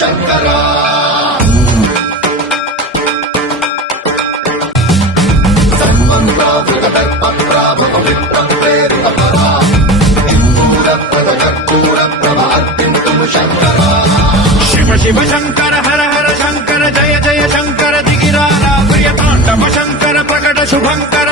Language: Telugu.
శంకర శివ శివ శంకర హర హర శంకర జయ జయ శంకర దిగిరారా ప్రియ తాండవ శంకర ప్రకట శుభంకర